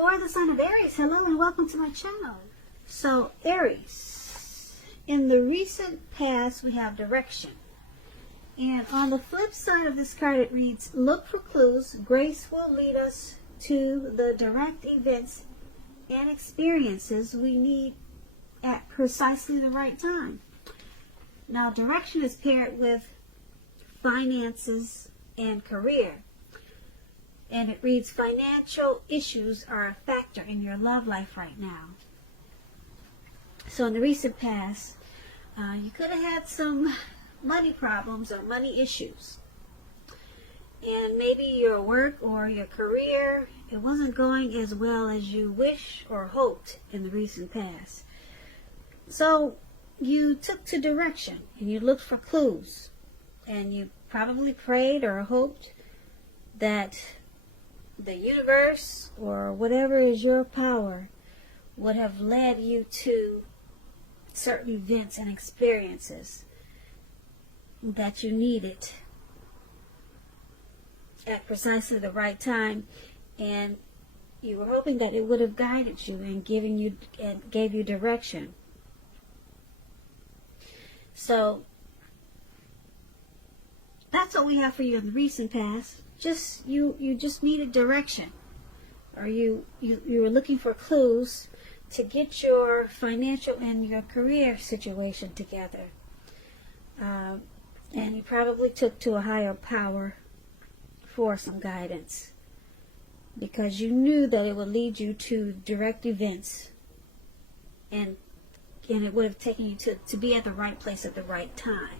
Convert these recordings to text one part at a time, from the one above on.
For the sign of Aries, hello and welcome to my channel. So Aries, in the recent past we have direction. And on the flip side of this card it reads, look for clues. Grace will lead us to the direct events and experiences we need at precisely the right time. Now direction is paired with finances and career. And it reads, financial issues are a factor in your love life right now. So in the recent past, you could have had some money problems or money issues. And maybe your work or your career, it wasn't going as well as you wish or hoped in the recent past. So you took to direction and you looked for clues. And you probably prayed or hoped that the universe or whatever is your power would have led you to certain events and experiences that you needed at precisely the right time, and you were hoping that it would have guided you and gave you direction. So that's what we have for you in the recent past. You just needed direction, or you were looking for clues to get your financial and your career situation together, and you probably took to a higher power for some guidance because you knew that it would lead you to direct events, and it would have taken you to be at the right place at the right time.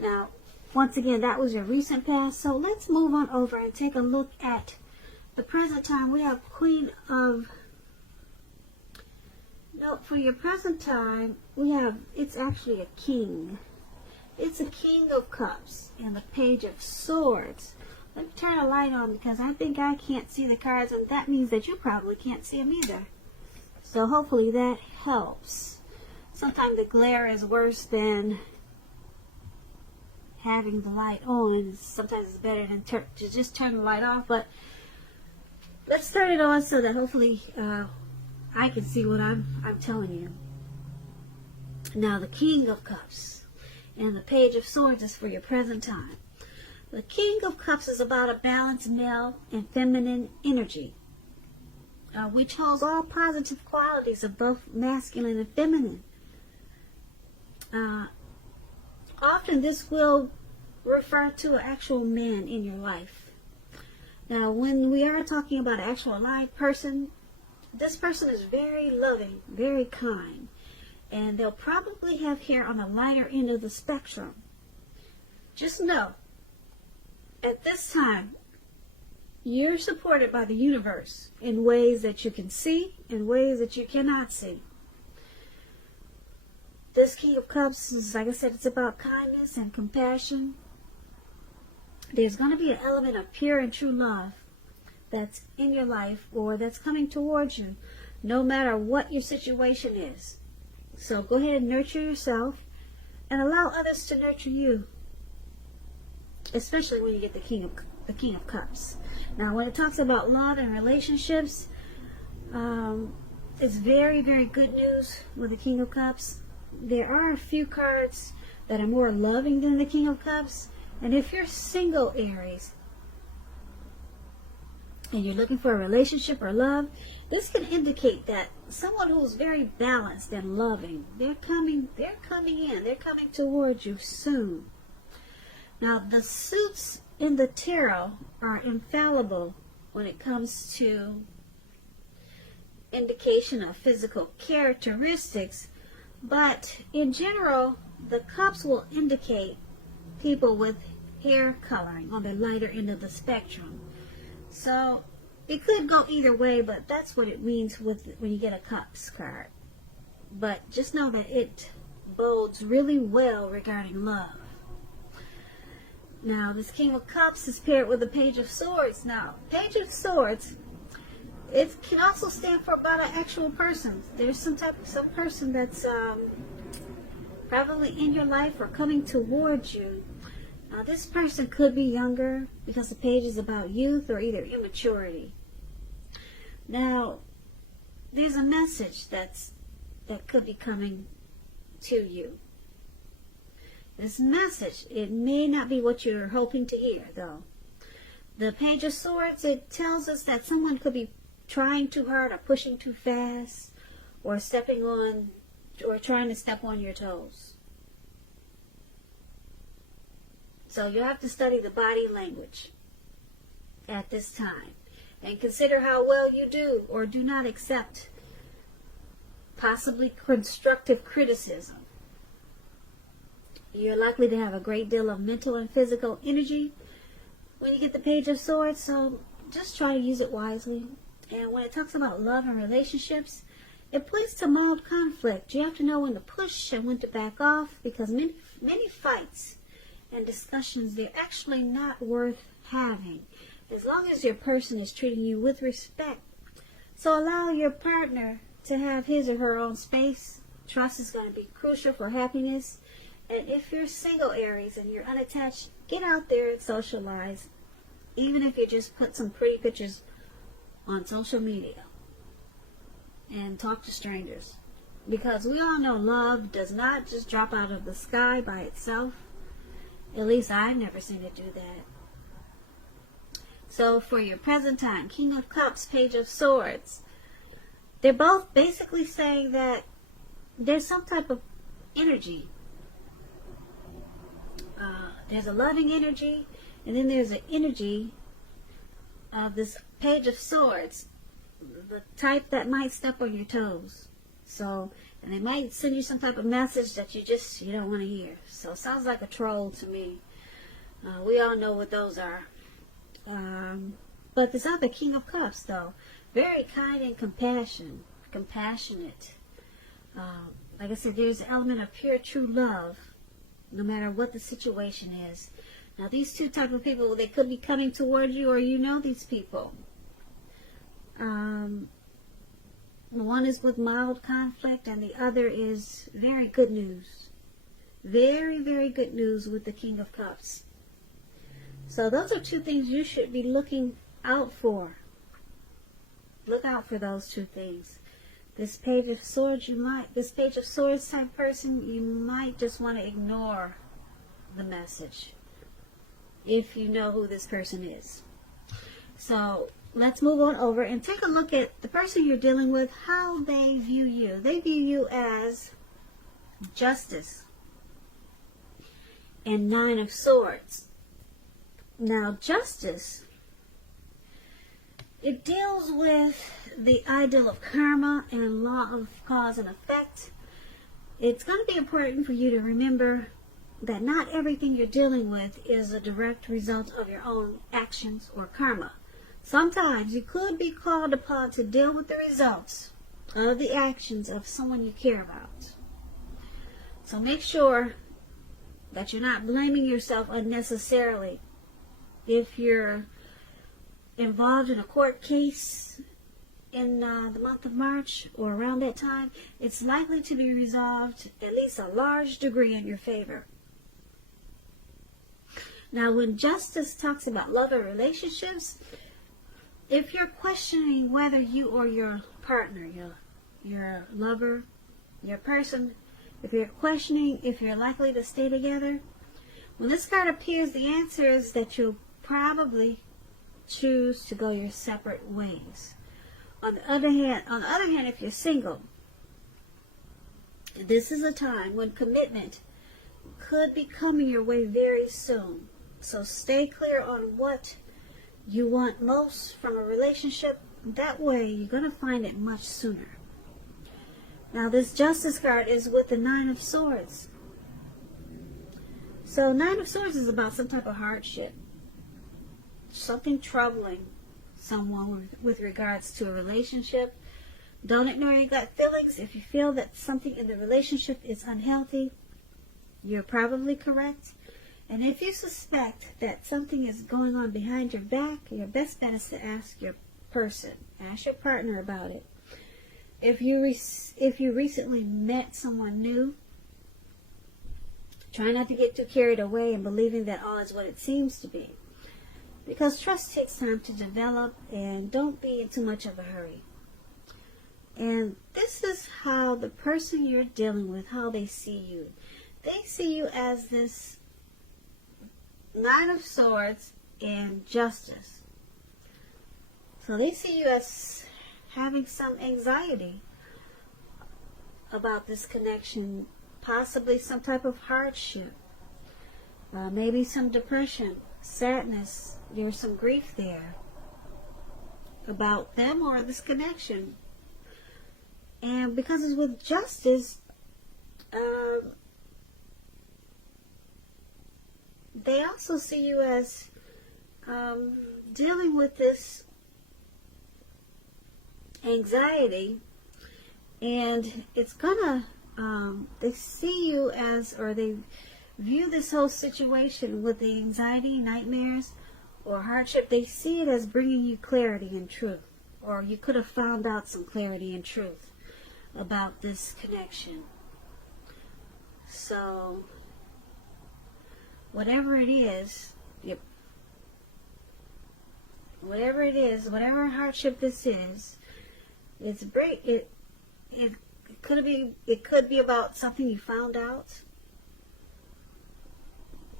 Now, once again, that was your recent past. So let's move on over and take a look at the present time. We have Queen of... No, for your present time, we have... It's actually a king. It's a King of Cups and the Page of Swords. Let me turn a light on because I think I can't see the cards, and that means that you probably can't see them either. So hopefully that helps. Sometimes the glare is worse than having the light on. Sometimes it's better than to just turn the light off, but let's turn it on so that hopefully I can see what I'm telling you. Now the King of Cups and the Page of Swords is for your present time. The King of Cups is about a balanced male and feminine energy, which holds all positive qualities of both masculine and feminine. Often this will refer to an actual man in your life. Now, when we are talking about an actual live person, this person is very loving, very kind, and they'll probably have hair on the lighter end of the spectrum. Just know, at this time, you're supported by the universe in ways that you can see and ways that you cannot see. This King of Cups is, like I said, it's about kindness and compassion. There's going to be an element of pure and true love that's in your life or that's coming towards you, no matter what your situation is. So go ahead and nurture yourself and allow others to nurture you, especially when you get the King of Cups. Now, when it talks about love and relationships, it's very, very good news with the King of Cups. There are a few cards that are more loving than the King of Cups. And if you're single, Aries, and you're looking for a relationship or love, this can indicate that someone who's very balanced and loving, they're coming in, they're coming towards you soon. Now, the suits in the tarot are infallible when it comes to indication of physical characteristics. But in general, the cups will indicate people with hair coloring on the lighter end of the spectrum. So it could go either way, but that's what it means when you get a cups card. But just know that it bodes really well regarding love. Now, this King of Cups is paired with the Page of Swords. Now, Page of Swords, it can also stand for about an actual person. There's some person that's probably in your life or coming towards you. Now, this person could be younger because the page is about youth or either immaturity. Now, there's a message that could be coming to you. This message, it may not be what you're hoping to hear, though. The Page of Swords, it tells us that someone could be trying too hard or pushing too fast or stepping on or trying to step on your toes. So you have to study the body language at this time and consider how well you do or do not accept possibly constructive criticism. You're likely to have a great deal of mental and physical energy when you get the Page of Swords, so just try to use it wisely. And when it talks about love and relationships, it points to mild conflict. You have to know when to push and when to back off, because many fights and discussions, they're actually not worth having as long as your person is treating you with respect. So allow your partner to have his or her own space. Trust is going to be crucial for happiness. And if you're single, Aries, and you're unattached, get out there and socialize. Even if you just put some pretty pictures on social media and talk to strangers. Because we all know love does not just drop out of the sky by itself. At least I've never seen it do that. So for your present time, King of Cups, Page of Swords, they're both basically saying that there's some type of energy. There's a loving energy, and then there's an energy of this Page of Swords, the type that might step on your toes. So, and they might send you some type of message that you don't want to hear. So it sounds like a troll to me. We all know what those are. But this other King of Cups, though, very kind and compassionate. Like I said, there's an element of pure, true love, no matter what the situation is. Now, these two type of people, they could be coming toward you, or you know these people. One is with mild conflict, and the other is very good news. Very, very good news with the King of Cups. So those are two things you should be looking out for. Look out for those two things. This Page of Swords, this Page of Swords type person, you might just want to ignore the message if you know who this person is. So let's move on over and take a look at the person you're dealing with, how they view you. They view you as Justice and Nine of Swords. Now, Justice, it deals with the ideal of karma and law of cause and effect. It's going to be important for you to remember that not everything you're dealing with is a direct result of your own actions or karma. Sometimes you could be called upon to deal with the results of the actions of someone you care about. So make sure that you're not blaming yourself unnecessarily. If you're involved in a court case in the month of March or around that time, it's likely to be resolved at least a large degree in your favor. Now, when Justice talks about love and relationships, if you're questioning whether you or your partner, your lover, your person, if you're questioning if you're likely to stay together, when this card appears, the answer is that you'll probably choose to go your separate ways. On the other hand, if you're single, this is a time when commitment could be coming your way very soon. So stay clear on what you want most from a relationship. That way, you're going to find it much sooner. Now, this Justice card is with the Nine of Swords. So, Nine of Swords is about some type of hardship. Something troubling someone with regards to a relationship. Don't ignore your gut feelings. If you feel that something in the relationship is unhealthy, you're probably correct. And if you suspect that something is going on behind your back, your best bet is to ask your person, ask your partner about it. If you recently met someone new, try not to get too carried away and believing that all is what it seems to be. Because trust takes time to develop, and don't be in too much of a hurry. And this is how the person you're dealing with, how they see you. They see you as this Nine of Swords and Justice. So they see you as having some anxiety about this connection, possibly some type of hardship, maybe some depression, sadness. There's some grief there about them or this connection. And because it's with Justice, they also see you as dealing with this anxiety, and it's gonna they see you as, or they view this whole situation with the anxiety, nightmares, or hardship. They see it as bringing you clarity and truth, or you could have found out some clarity and truth about this connection. So whatever it is, whatever hardship this is, it's break. It could be about something you found out.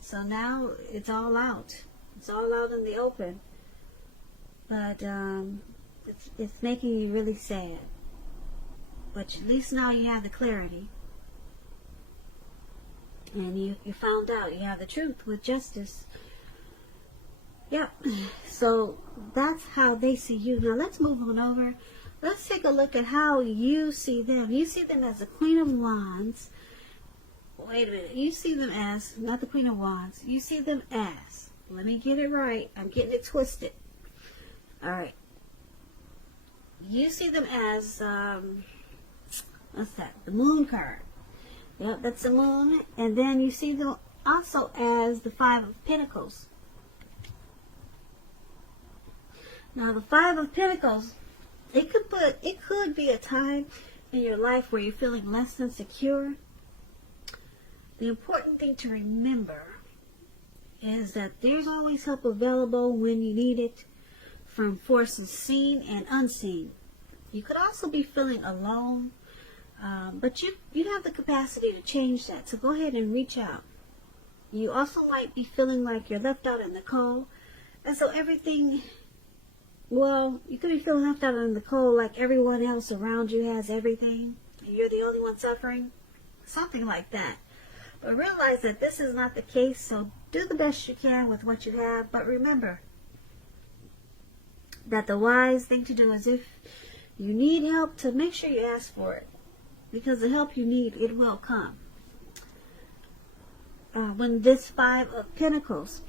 So now it's all out. It's all out in the open. But it's making you really sad. But at least now you have the clarity. And you found out. You have the truth with Justice. Yep. So that's how they see you. Now let's move on over. Let's take a look at how you see them. You see them as the Queen of Wands. Wait a minute. You see them as, not the Queen of Wands. You see them as, let me get it right. I'm getting it twisted. Alright. You see them as, what's that? The Moon card. Yep, that's the Moon. And then you see them also as the Five of Pentacles. Now the Five of Pentacles, it could be a time in your life where you're feeling less than secure. The important thing to remember is that there's always help available when you need it, from forces seen and unseen. You could also be feeling alone, but you have the capacity to change that, so go ahead and reach out. You also might be feeling like you're left out in the cold, and so everything, well, you could be feeling left out in the cold like everyone else around you has everything, and you're the only one suffering, something like that. But realize that this is not the case, so do the best you can with what you have. But remember that the wise thing to do is, if you need help, to make sure you ask for it. Because the help you need, it will come. When this Five of Pentacles,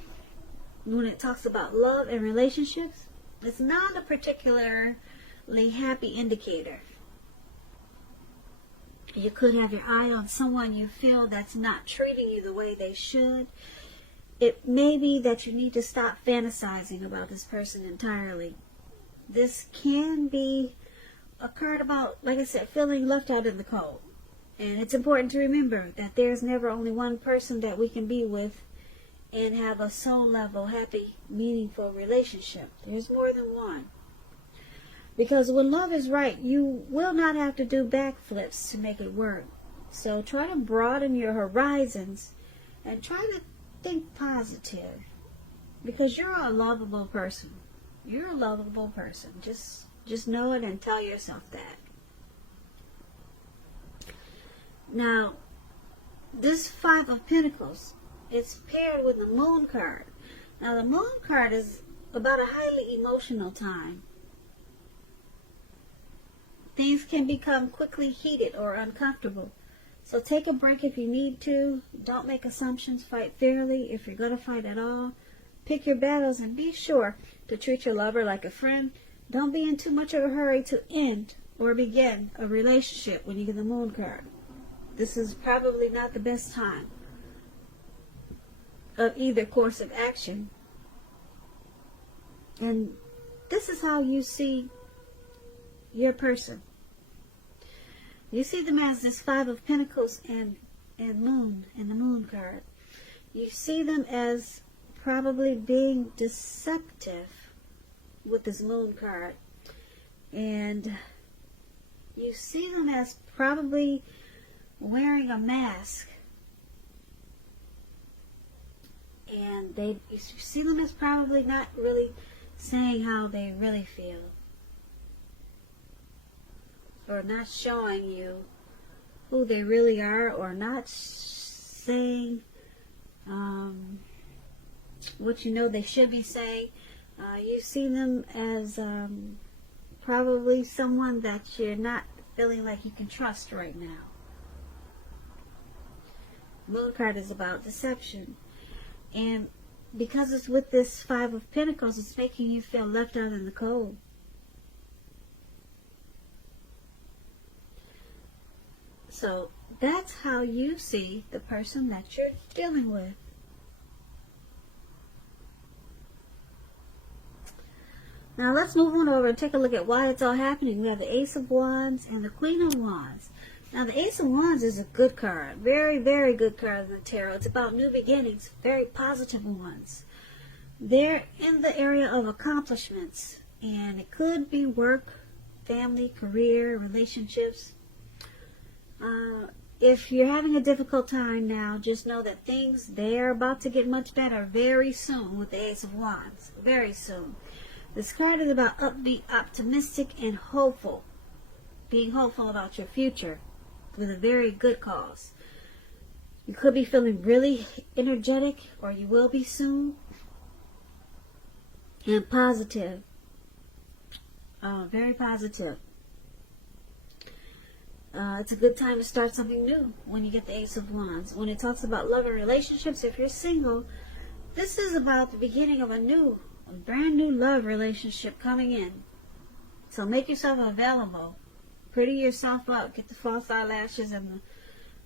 when it talks about love and relationships, it's not a particularly happy indicator. You could have your eye on someone you feel that's not treating you the way they should. It may be that you need to stop fantasizing about this person entirely. This can be a card about, like I said, feeling left out in the cold. And it's important to remember that there's never only one person that we can be with and have a soul level, happy, meaningful relationship. There's more than one. Because when love is right, you will not have to do backflips to make it work. So try to broaden your horizons and try to think positive. Because you're a lovable person. You're a lovable person. Just know it and tell yourself that. Now, this Five of Pentacles, it's paired with the Moon card. Now, the Moon card is about a highly emotional time. Things can become quickly heated or uncomfortable. So take a break if you need to. Don't make assumptions. Fight fairly if you're going to fight at all. Pick your battles and be sure to treat your lover like a friend. Don't be in too much of a hurry to end or begin a relationship when you get the Moon card. This is probably not the best time of either course of action. And this is how you see your person. You see them as this Five of Pentacles and Moon, and the Moon card. You see them as probably being deceptive with this moon card. And you see them as probably wearing a mask. And you see them as probably not really saying how they really feel. Or not showing you who they really are, or not saying what you know they should be saying. You see them as probably someone that you're not feeling like you can trust right now. Moon card is about deception. And because it's with this Five of Pentacles, it's making you feel left out in the cold. So that's how you see the person that you're dealing with. Now let's move on over and take a look at why it's all happening. We have the Ace of Wands and the Queen of Wands. Now the Ace of Wands is a good card. Very, very good card in the tarot. It's about new beginnings. Very positive ones. They're in the area of accomplishments. And it could be work, family, career, relationships. If you're having a difficult time now, just know that they're about to get much better very soon with the Ace of Wands. Very soon. This card is about upbeat, optimistic, and hopeful. Being hopeful about your future with a very good cause. You could be feeling really energetic, or you will be soon. And positive. Very positive. It's a good time to start something new when you get the Ace of Wands. When it talks about love and relationships, if you're single, this is about the beginning of a brand new love relationship coming in. So make yourself available. Pretty yourself up. Get the false eyelashes and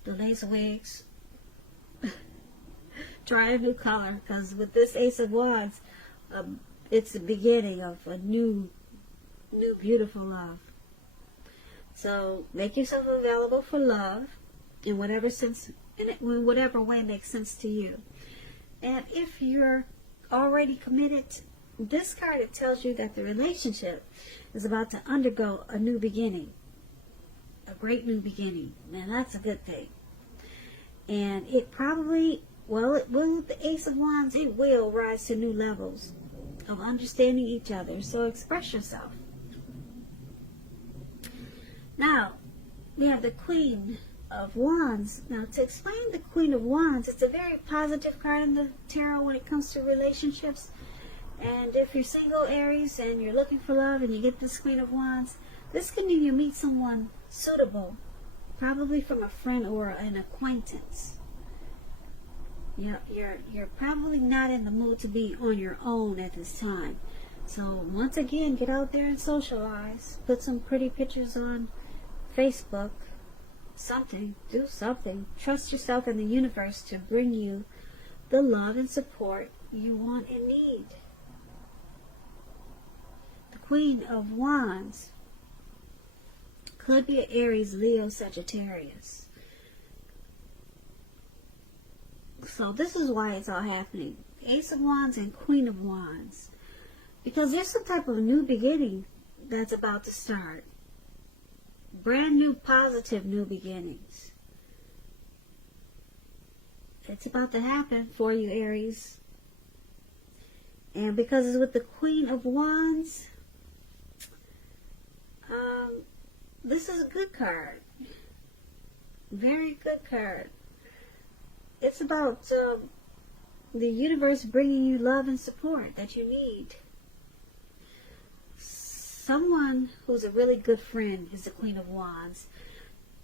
the lace wigs. Try a new color, because with this Ace of Wands, it's the beginning of a new beautiful love. So make yourself available for love in whatever sense, in whatever way makes sense to you. And if you're already committed, this card, it tells you that the relationship is about to undergo a new beginning. A great new beginning. Man, that's a good thing. And it probably, with the Ace of Wands, it will rise to new levels of understanding each other. So express yourself. Now, we have the Queen of Wands. Now, to explain the Queen of Wands, it's a very positive card in the tarot when it comes to relationships. And if you're single, Aries, and you're looking for love and you get this Queen of Wands, this can mean you meet someone suitable, probably from a friend or an acquaintance. You're probably not in the mood to be on your own at this time. So once again, get out there and socialize. Put some pretty pictures on Facebook. Do something. Trust yourself and the universe to bring you the love and support you want and need. The Queen of Wands could be an Aries, Leo, Sagittarius. So this is why it's all happening. Ace of Wands and Queen of Wands. Because there's some type of new beginning that's about to start. Brand new, positive new beginnings. It's about to happen for you, Aries. And because it's with the Queen of Wands, this is a good card. Very good card. It's about the universe bringing you love and support that you need. Someone who's a really good friend is the Queen of Wands.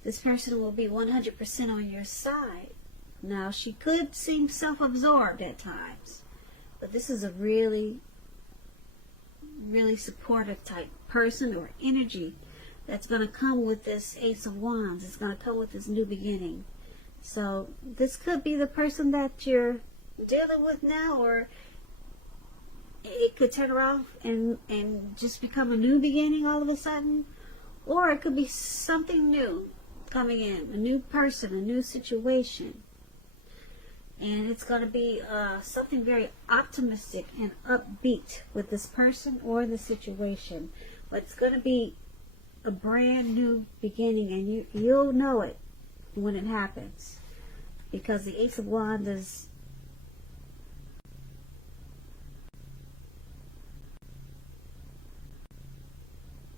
This person will be 100% on your side. Now, she could seem self-absorbed at times, but this is a really, really supportive type person or energy that's going to come with this Ace of Wands. It's going to come with this new beginning. So this could be the person that you're dealing with now, or it could turn around and just become a new beginning all of a sudden. Or it could be something new coming in, a new person, a new situation. And it's going to be something very optimistic and upbeat with this person or the situation. But it's going to be a brand new beginning, and you'll know it when it happens. Because the Ace of Wands is